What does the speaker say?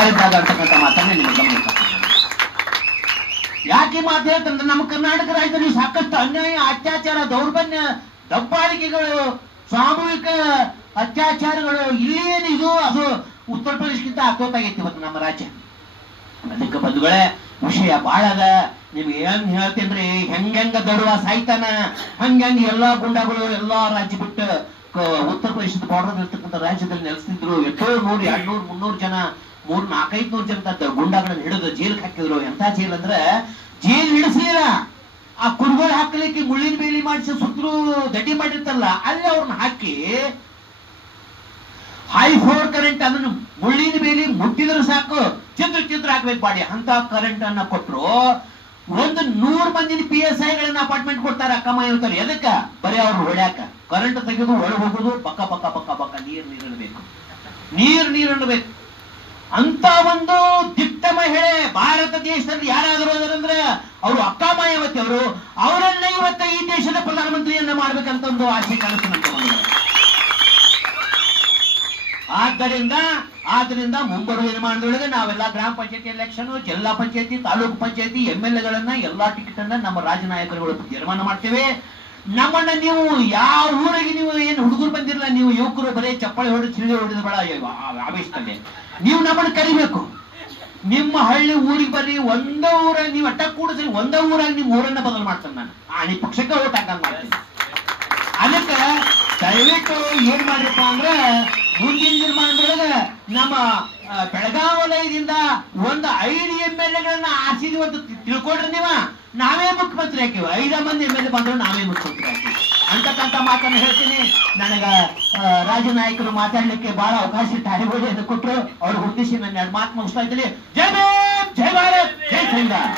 ಬೇಕಾಗಿದ್ದಾಗ ಅಂತಕ್ಕಂಥ ಮಾತನ್ನ ನಿಮಗೆ ಗಮನಿಸ್ತಾರೆ ಯಾಕೆ ಮಾತು ಹೇಳ್ತಂದ್ರೆ ನಮ್ಮ ಕರ್ನಾಟಕ ರಾಜ್ಯದಲ್ಲಿ ಸಾಕಷ್ಟು ಅನ್ಯಾಯ, ಅತ್ಯಾಚಾರ, ದೌರ್ಬಲ್ಯ, ದಬ್ಬಾಳಿಕೆಗಳು, ಸಾಮೂಹಿಕ ಅತ್ಯಾಚಾರಗಳು ಇಲ್ಲಿಯೇನಿದು ಅದು ಉತ್ತರ ಪ್ರದೇಶಕ್ಕಿಂತ ಹತ್ತೋತಾಗೈತಿ ಇವತ್ತು ನಮ್ಮ ರಾಜ್ಯ. ಅದಕ್ಕೆ ಬಂಧುಗಳೇ, ವಿಷಯ ಬಾಳ ಅದ. ನಿಮ್ಗೆ ಏನ್ ಹೇಳ್ತೇನ್ರಿ ಹೆಂಗೆಂಗ ದಡುವ ಸಾಯ್ತಾನ? ಹಂಗಂಗ ಎಲ್ಲಾ ಗುಂಡಗಳು ಎಲ್ಲಾ ರಾಜ್ಯ ಬಿಟ್ಟು ಉತ್ತರ ಪ್ರದೇಶದ ಬಾರ್ಡರ್ ಇರ್ತಕ್ಕಂಥ ರಾಜ್ಯದಲ್ಲಿ ನೆಲೆಸ್ತಿದ್ರು. ಎಷ್ಟೋ ನೂರು ಎರಡ್ ನೂರು ಮುನ್ನೂರು ಜನ ಮೂರ್ ನಾಲ್ಕೈದು ನೂರು ಜನ ತ- ಗುಂಡಗಳನ್ನ ಹಿಡಿದು ಜೈಲ್ಗೆ ಹಾಕಿದ್ರು. ಎಂತ ಜೈಲ್ ಅಂದ್ರೆ ಜೈಲ್ ಹಿಡಿಸ್ಲಿಲ್ಲ. ಆ ಕುರುಗೋಲ್ ಹಾಕಲಿಕ್ಕೆ ಮುಳ್ಳಿನ ಬೇಲಿ ಮಾಡಿಸಿ ಸುತ್ತಲೂ ದಡ್ಡಿ ಮಾಡಿರ್ತಲ್ಲ ಅಲ್ಲಿ ಅವ್ರನ್ನ ಹಾಕಿ ಹೈ ಫೋರ್ ಕರೆಂಟ್ ಅದನ್ನ ಮುಳ್ಳಿನ ಬೇಲಿ ಮುಟ್ಟಿದ್ರೆ ಸಾಕು, ಚಿತ್ರ ಚಿತ್ರ ಹಾಕ್ಬೇಕು ಬಾಡಿ ಅಂತ ಕರೆಂಟ್ ಅನ್ನ ಕೊಟ್ರು. ಒಂದು ನೂರ್ ಮಂದಿನ ಪಿ ಎಸ್ ಐಗಳನ್ನ ಅಪಾರ್ಟ್ಮೆಂಟ್ ಕೊಡ್ತಾರೆ ಅಕ್ಕಮ್ಮ ಇರ್ತಾರೆ ಎದಕ್ಕ? ಬರೀ ಅವ್ರು ಹೊಡ್ಯಾಕ ಕರೆಂಟ್ ತೆಗೆದು ಒಳಗೆ ಹೋಗುದು, ಪಕ್ಕ ಪಕ್ಕ ಪಕ್ಕ ಪಕ್ಕ ನೀರ್ ನೀರ್ ಇಡಬೇಕು ನೀರ್ ನೀರ್ ಇಡಬೇಕು ಅಂತ ಒಂದು ದಿಟ್ಟ ಮಹಿಳೆ ಭಾರತ ದೇಶದಲ್ಲಿ ಯಾರಾದರೂ ಅದರಂದ್ರೆ ಅವರು ಅಕ್ಕ ಮಾಯಾವತಿ ಅವರು, ಅವರನ್ನ ಇವತ್ತ ಈ ದೇಶದ ಪ್ರಧಾನಮಂತ್ರಿಯನ್ನ ಮಾಡ್ಬೇಕಂತ ಒಂದು ಆಸೆ ಕನಸು. ಆದ್ದರಿಂದ ಆದ್ರಿಂದ ಮುಂಬರುವ ನಿರ್ಮಾಣದೊಳಗೆ ನಾವೆಲ್ಲ ಗ್ರಾಮ ಪಂಚಾಯತಿ ಎಲೆಕ್ಷನ್ ಜಿಲ್ಲಾ ಪಂಚಾಯತಿ, ತಾಲೂಕು ಪಂಚಾಯತಿ ಎಂ ಎಲ್ ಎಗಳನ್ನ ಎಲ್ಲಾ ಟಿಕೆಟ್ ಅನ್ನ ನಮ್ಮ ರಾಜನಾಯಕರುಗಳು ತೀರ್ಮಾನ ಮಾಡ್ತೇವೆ ನಮ್ಮನ್ನ ನೀವು ಯಾವ ಊರಿಗೆ ನೀವು ಏನು ಹುಡುಗರು ಬಂದಿರಲ್ಲ ನೀವು ಯುವಕರು ಬರೀ ಚಪ್ಪಾಳೆ ಹೊಡೆದು ಚಿಳಿ ಹೊಡೆದು ಬೇಡ ಆವೇಶದಲ್ಲಿ. ನೀವು ನಮ್ಮನ್ನು ಕರಿಬೇಕು. ನಿಮ್ಮ ಹಳ್ಳಿ ಊರಿಗೆ ಬರ್ರಿ ಒಂದ ಊರಾಗ ನೀವು ಅಟ್ಟ ಕೂಡಿಸ್ರಿ ಒಂದ ಊರಾಗ ನಿಮ್ಮ ಊರನ್ನ ಬದಲು ಮಾಡ್ತೇನೆ ನಾನು. ಆ ನಿ ಪಕ್ಷಕ್ಕೆ ಓಟ್ ಹಾಕಂಗ್ ಮಾಡ್ತೀನಿ. ಅದಕ್ಕೆ ದಯವಿಟ್ಟು ಏನ್ ಮಾಡ್ರಪ್ಪ ಅಂದ್ರೆ, ಮುಂದಿನ ನಿರ್ಮಾಣದೊಳಗೆ ನಮ್ಮ ಬೆಳಗಾವಿ ವಲಯದಿಂದ ಒಂದು ಐದು ಎಂ ಎಲ್ ಎಗಳನ್ನ ಆರಿಸಿದ್ವಿ ಅಂತ ತಿಳ್ಕೊಂಡ್ರೆ ನೀವ. ನಾವೇ ಮುಖ್ಯಮಂತ್ರಿ ಹಾಕಿವಿ. ಐದ ಮಂದಿ ಎಂ ಎಲ್ ಎ ಬಂದ್ರು ನಾವೇ ಮುಖ್ಯಮಂತ್ರಿ ಹಾಕಿವಿ. ಅಂತಕ್ಕಂಥ ಮಾತನ್ನ ಹೇಳ್ತೀನಿ. ನನಗ ರಾಜ್ಯ ನಾಯಕರು ಮಾತಾಡ್ಲಿಕ್ಕೆ ಬಹಳ ಅವಕಾಶ ಟೈಮ್ ಕೊಟ್ಟರು ಅವ್ರಿಗೆ ಉದ್ದೇಶಿ ನನ್ನ ಎರಡು ಮಾತು ಮುಗಿಸ್ತಾ ಇದ್ದೀನಿ. ಜೈ ಭೀಮ್, ಜೈ ಭಾರತ್, ಜೈ ಸಂವಿಧಾನ